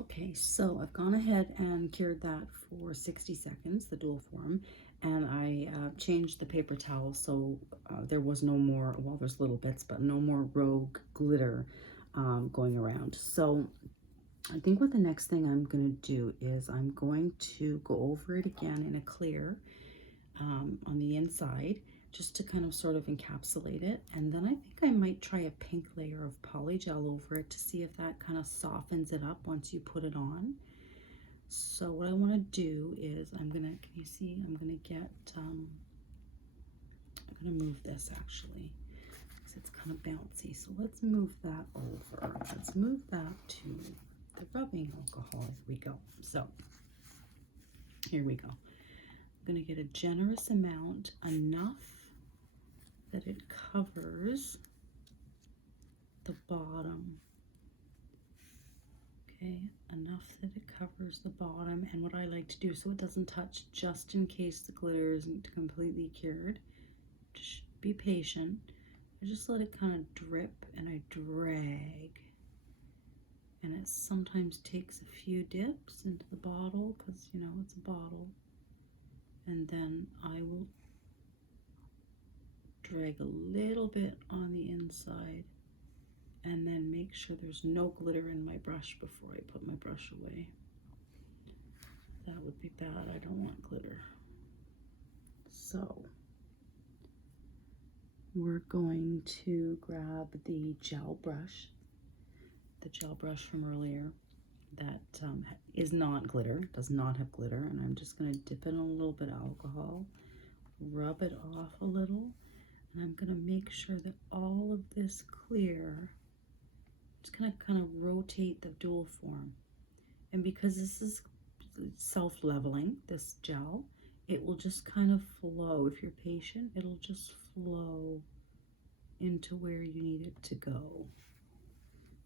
Okay, so I've gone ahead and cured that for 60 seconds, the dual form, and I changed the paper towel so there was no more, well, there's little bits, but no more rogue glitter going around. So I think what the next thing I'm going to do is I'm going to go over it again in a clear on the inside just to kind of sort of encapsulate it. And then I think I might try a pink layer of polygel over it to see if that kind of softens it up once you put it on. So what I want to do is I'm gonna, can you see, I'm gonna get, I'm gonna move this actually, because it's kind of bouncy. So let's move that over. Let's move that to the rubbing alcohol. Here we go. So here we go. I'm gonna get a generous amount, enough that it covers the bottom. Okay, enough that it covers the bottom. And what I like to do so it doesn't touch, just in case the glitter isn't completely cured, just be patient. I just let it kind of drip and I drag. And it sometimes takes a few dips into the bottle because, you know, it's a bottle. And then I will drag a little bit on the inside and then make sure there's no glitter in my brush before I put my brush away. That would be bad. I don't want glitter. So we're going to grab the gel brush from earlier that is not glitter, does not have glitter, and I'm just going to dip in a little bit of alcohol, rub it off a little, and I'm going to make sure that all of this clear, just going to kind of rotate the dual form. And because this is self-leveling, this gel, it will just kind of flow. If you're patient, it'll just flow into where you need it to go.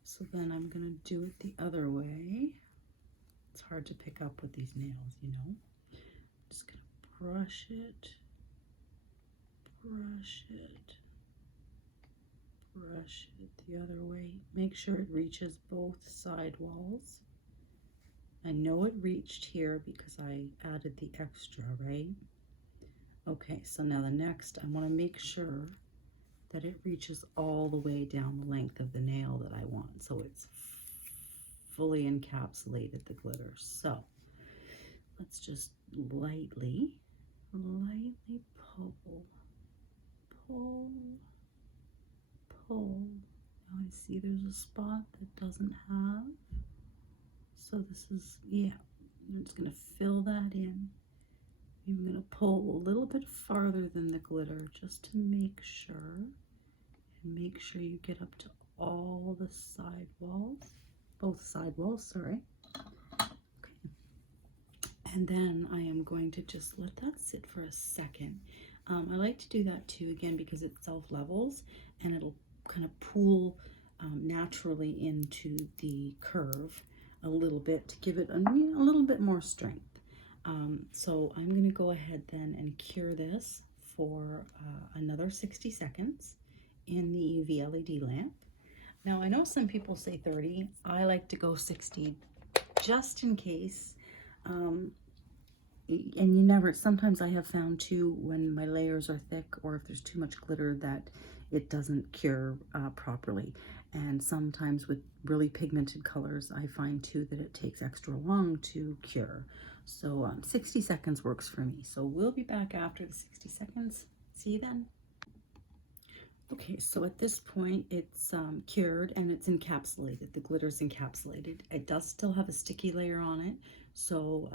So then I'm going to do it the other way. It's hard to pick up with these nails, you know. Just going to brush it, brush it, brush it the other way. Make sure it reaches both side walls. I know it reached here because I added the extra, right? Okay, so now the next, I want to make sure that it reaches all the way down the length of the nail that I want, so it's fully encapsulated the glitter. So let's just lightly pull, pull, pull. Now I see there's a spot that doesn't have, so this is, yeah, I'm just gonna fill that in. I'm gonna pull a little bit farther than the glitter just to make sure, and make sure you get up to all the side walls, both side walls, sorry. Okay. And then I am going to just let that sit for a second. I like to do that too, again, because it self-levels and it'll kind of pool naturally into the curve a little bit to give it a little bit more strength. So I'm going to go ahead then and cure this for another 60 seconds in the UV LED lamp. Now I know some people say 30. I like to go 60 just in case. And you never, sometimes I have found too when my layers are thick or if there's too much glitter that it doesn't cure properly. And sometimes with really pigmented colors, I find too that it takes extra long to cure. So 60 seconds works for me. So we'll be back after the 60 seconds. See you then. Okay, so at this point it's cured and it's encapsulated. The glitter's encapsulated. It does still have a sticky layer on it. So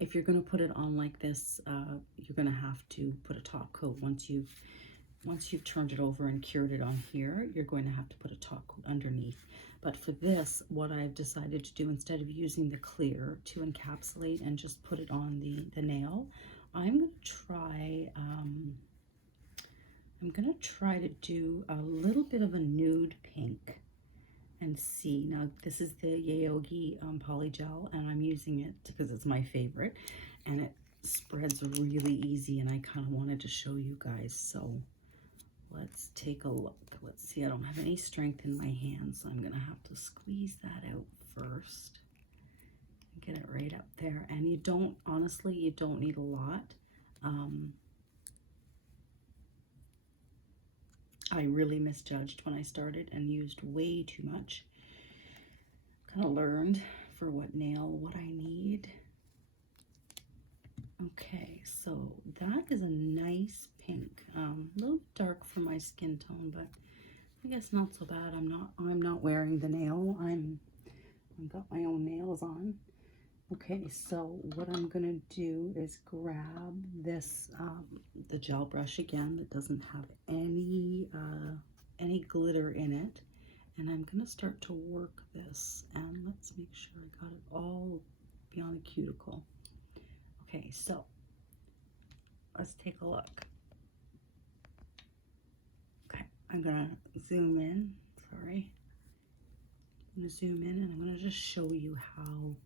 if you're going to put it on like this, you're going to have to put a top coat. Once you've turned it over and cured it on here, you're going to have to put a top coat underneath. But for this, what I've decided to do, instead of using the clear to encapsulate and just put it on the nail, I'm going to try to do a little bit of a nude pink and see. Now this is the Yogi polygel and I'm using it because it's my favorite and it spreads really easy and I kind of wanted to show you guys. So let's take a look. Let's see, I don't have any strength in my hands, so I'm gonna have to squeeze that out first. Get it right up there. And you don't, honestly, you don't need a lot. I really misjudged when I started and used way too much. Kind of learned for what nail, what I need. Okay, so that is a nice pink. A little dark for my skin tone, but I guess not so bad. I'm not wearing the nail. I've got my own nails on. Okay, so what I'm gonna do is grab this the gel brush again that doesn't have any glitter in it, and I'm gonna start to work this. And let's make sure I got it all beyond the cuticle. Okay, so let's take a look. Okay, I'm gonna zoom in. Sorry, I'm gonna zoom in, and I'm gonna just show you how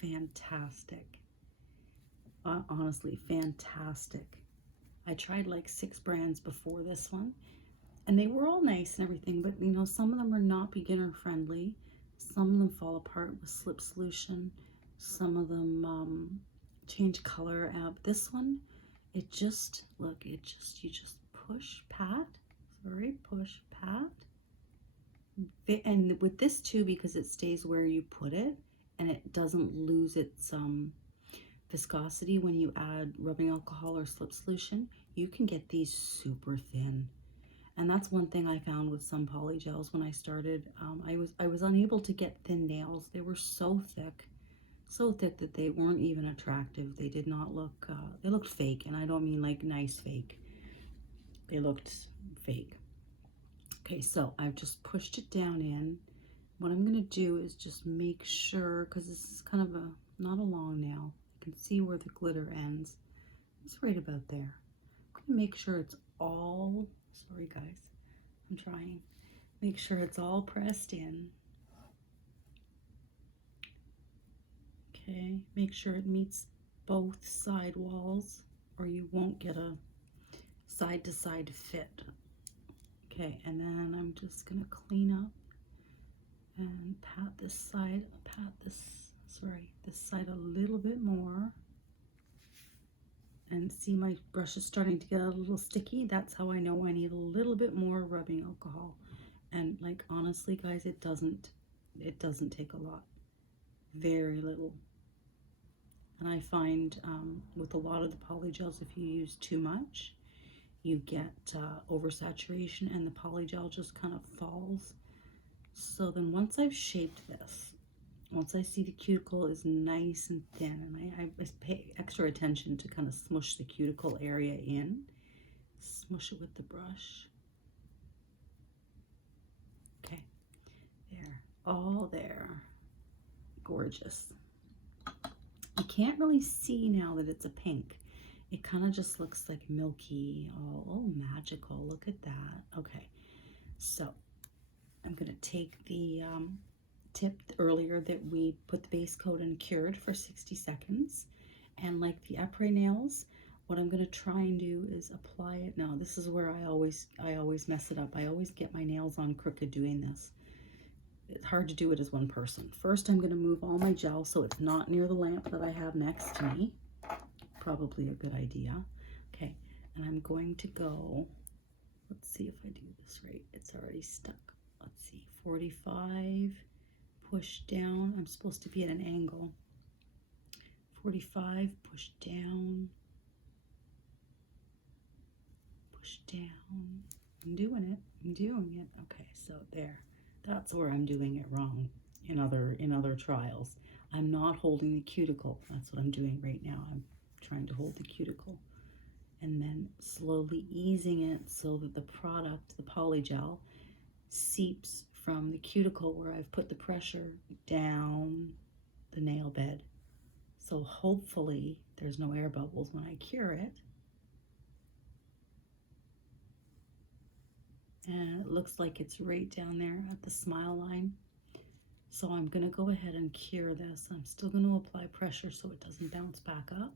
fantastic, honestly fantastic. I tried like 6 brands before this one, and they were all nice and everything, but you know, some of them are not beginner friendly. Some of them fall apart with slip solution. Some of them change color. This one, it just, look, it just, you just push, pat, sorry, push, pat. And with this too, because it stays where you put it, and it doesn't lose its viscosity when you add rubbing alcohol or slip solution, you can get these super thin. And that's one thing I found with some polygels when I started. I was unable to get thin nails. They were so thick that they weren't even attractive. They did not look, they looked fake, and I don't mean like nice fake. They looked fake. Okay, so I've just pushed it down in. What I'm gonna do is just make sure, because this is kind of not a long nail. You can see where the glitter ends. It's right about there. I'm gonna make sure it's all, sorry guys, I'm trying. Make sure it's all pressed in. Okay, make sure it meets both side walls, or you won't get a side to side fit. Okay, and then I'm just gonna clean up and pat this side, this side a little bit more. And see, my brush is starting to get a little sticky. That's how I know I need a little bit more rubbing alcohol. And like, honestly guys, it doesn't take a lot, very little. And I find with a lot of the polygels, if you use too much, you get oversaturation, and the polygel just kind of falls. So then once I've shaped this, once I see the cuticle is nice and thin, and I pay extra attention to kind of smush the cuticle area in, smush it with the brush. Okay, there, all there, gorgeous. You can't really see now that it's a pink. It kind of just looks like milky, oh magical, look at that. Okay, so I'm gonna take the tip earlier that we put the base coat and cured for 60 seconds. And like the après nails, what I'm gonna try and do is apply it. Now this is where I always mess it up. I always get my nails on crooked doing this. It's hard to do it as one person. First, I'm gonna move all my gel so it's not near the lamp that I have next to me. Probably a good idea. Okay, and I'm going to go, let's see if I do this right. It's already stuck. Let's see, 45, push down. I'm supposed to be at an angle. 45, push down. Push down. I'm doing it. Okay, so there. That's where I'm doing it wrong in other trials. I'm not holding the cuticle. That's what I'm doing right now. I'm trying to hold the cuticle, and then slowly easing it so that the product, the polygel, seeps from the cuticle where I've put the pressure down the nail bed. So hopefully there's no air bubbles when I cure it. And it looks like it's right down there at the smile line. So I'm gonna go ahead and cure this. I'm still gonna apply pressure so it doesn't bounce back up.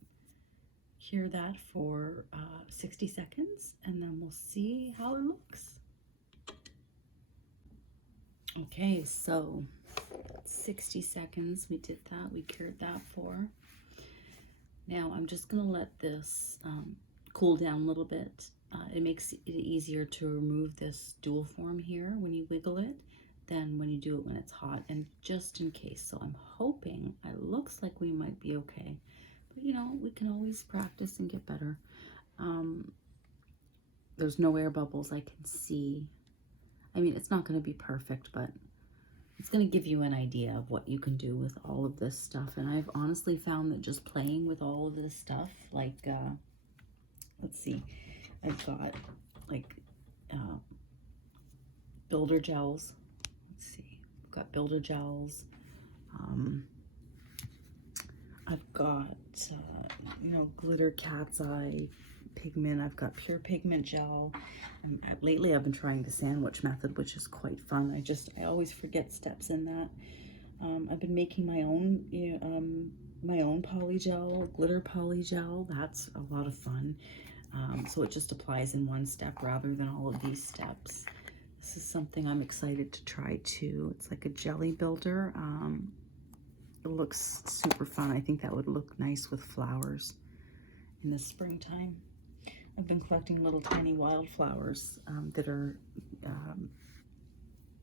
Cure that for 60 seconds, and then we'll see how it looks. Okay, so 60 seconds. We did that. We cured that for. Now I'm just going to let this cool down a little bit. It makes it easier to remove this dual form here when you wiggle it than when you do it when it's hot, and just in case. So I'm hoping it looks like we might be okay. But you know, we can always practice and get better. There's no air bubbles I can see. I mean, it's not going to be perfect, but it's going to give you an idea of what you can do with all of this stuff. And I've honestly found that just playing with all of this stuff, like, let's see, I've got like builder gels. Let's see, I've got builder gels. I've got, you know, glitter cat's eye pigment. I've got pure pigment gel. And lately I've been trying the sandwich method, which is quite fun. I always forget steps in that. I've been making my own poly gel, glitter poly gel. That's a lot of fun. So it just applies in one step rather than all of these steps. This is something I'm excited to try too. It's like a jelly builder. It looks super fun. I think that would look nice with flowers in the springtime. I've been collecting little tiny wildflowers that are,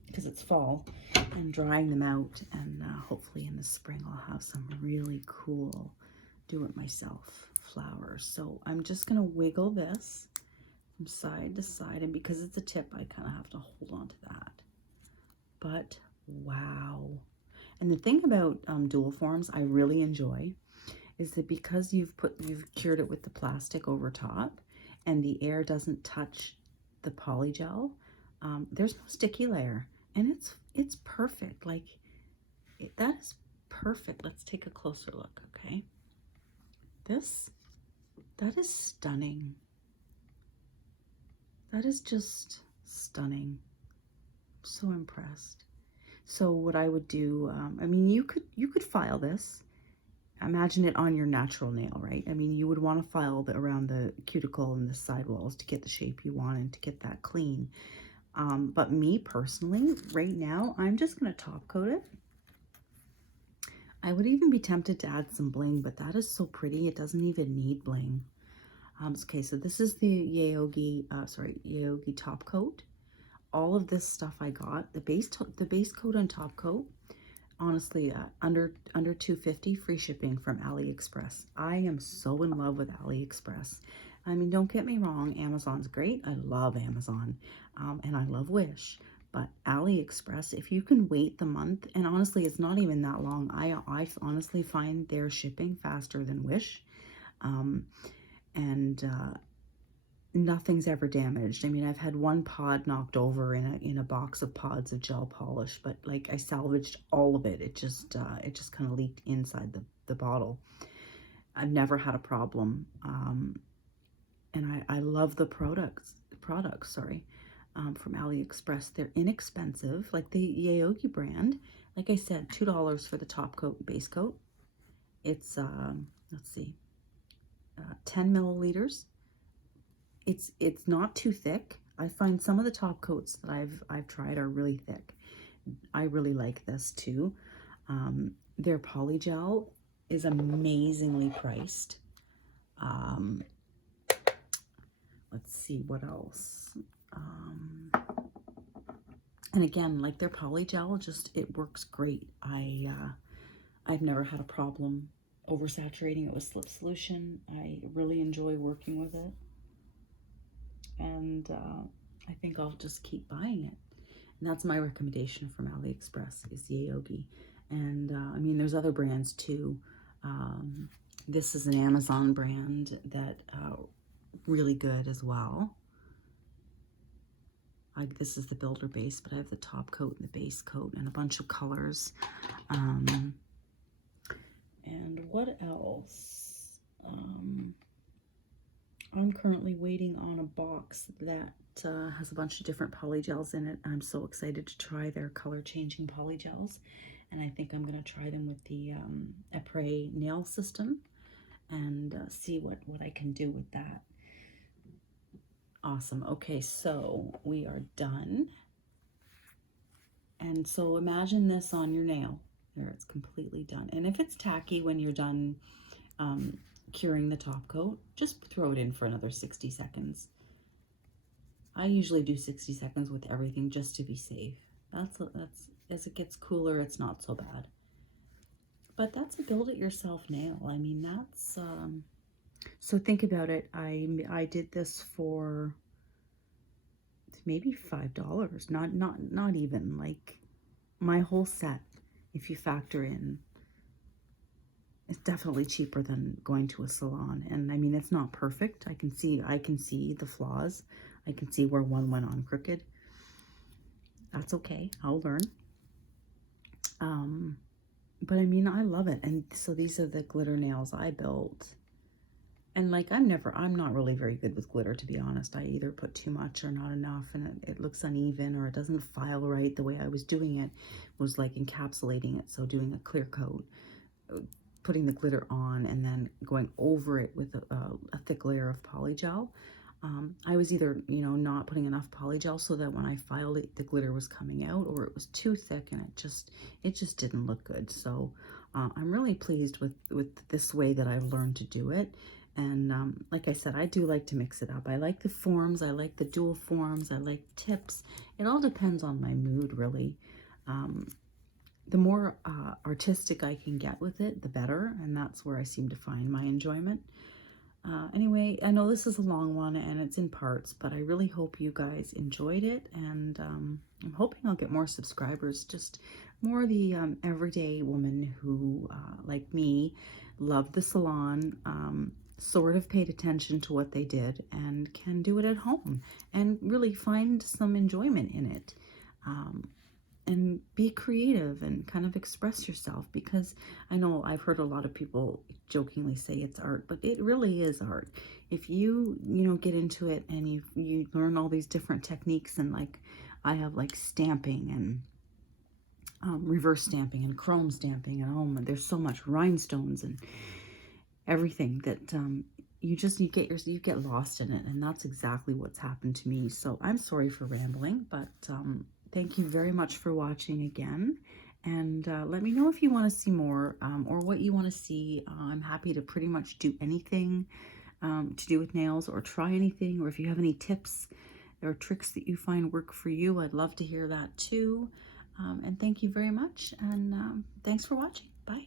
because it's fall, and drying them out, and hopefully in the spring I'll have some really cool do-it-myself flowers. So I'm just gonna wiggle this from side to side, and because it's a tip, I kind of have to hold on to that. But wow. And the thing about dual forms I really enjoy is that because you've cured it with the plastic over top, and the air doesn't touch the poly gel, there's no sticky layer, and it's perfect. Like, that is perfect. Let's take a closer look, okay? That is stunning. That is just stunning. I'm so impressed. So what I would do, I mean, you could file this. Imagine it on your natural nail, right? I mean, you would want to file around the cuticle and the sidewalls to get the shape you want and to get that clean. But me personally, right now, I'm just going to top coat it. I would even be tempted to add some bling, but that is so pretty. It doesn't even need bling. Okay, so this is the Yaogi top coat. All of this stuff I got, the base coat and top coat, honestly, under $2.50, free shipping from AliExpress. I am so in love with AliExpress. I mean, don't get me wrong, Amazon's great. I love Amazon, and I love Wish. But AliExpress, if you can wait the month, and honestly, it's not even that long. I honestly find their shipping faster than Wish, and nothing's ever damaged. I mean, I've had one pod knocked over in a box of pods of gel polish, but like I salvaged all of it. It just kind of leaked inside the bottle. I've never had a problem, and I love the products. Sorry, from AliExpress. They're inexpensive, like the Yaogi brand. Like I said, $2 for the top coat and base coat. It's let's see, 10 milliliters. It's not too thick. I find some of the top coats that I've tried are really thick. I really like this too. Their polygel is amazingly priced. Let's see what else. And again, like their polygel, just it works great. I've never had a problem oversaturating it with slip solution. I really enjoy working with it. And I think I'll just keep buying it. And that's my recommendation from AliExpress is Yaogi. And I mean, there's other brands too. This is an Amazon brand that really good as well. This is the builder base, but I have the top coat and the base coat and a bunch of colors. And what else? I'm currently waiting on a box that has a bunch of different polygels in it. I'm so excited to try their color changing polygels, and I think I'm going to try them with the Epres nail system and see what I can do with that. Awesome. Okay, so we are done, And so imagine this on your nail. There, it's completely done. And if it's tacky when you're done curing the top coat, just throw it in for another 60 seconds. I usually do 60 seconds with everything just to be safe. That's as it gets cooler, it's not so bad. But that's a build-it-yourself nail. I mean, that's so think about it. I did this for maybe $5. Not even, like, my whole set. If you factor in, it's definitely cheaper than going to a salon. And I mean, it's not perfect. I can see the flaws. I can see where one went on crooked. That's okay. I'll learn. But I mean, I love it. And so these are the glitter nails I built. And like, I'm not really very good with glitter, to be honest. I either put too much or not enough, and it looks uneven, or it doesn't file right. The way I was doing it was like encapsulating it. So doing a clear coat, putting the glitter on, and then going over it with a thick layer of polygel. I was either, not putting enough polygel so that when I filed it, the glitter was coming out, or it was too thick and it just didn't look good. So I'm really pleased with this way that I've learned to do it. And like I said, I do like to mix it up. I like the forms. I like the dual forms. I like tips. It all depends on my mood, really. The more artistic I can get with it, the better. And that's where I seem to find my enjoyment. Anyway, I know this is a long one and it's in parts, but I really hope you guys enjoyed it. And I'm hoping I'll get more subscribers, just more the everyday woman who, like me, loved the salon, sort of paid attention to what they did, and can do it at home and really find some enjoyment in it. And be creative and kind of express yourself, because I know I've heard a lot of people jokingly say it's art, but it really is art. If you get into it and you learn all these different techniques, and like I have like stamping and reverse stamping and chrome stamping, and oh my, there's so much rhinestones and everything that you get lost in it, and that's exactly what's happened to me. So I'm sorry for rambling, but thank you very much for watching again. And let me know if you want to see more or what you want to see. I'm happy to pretty much do anything to do with nails, or try anything, or if you have any tips or tricks that you find work for you, I'd love to hear that too. And thank you very much. And thanks for watching. Bye.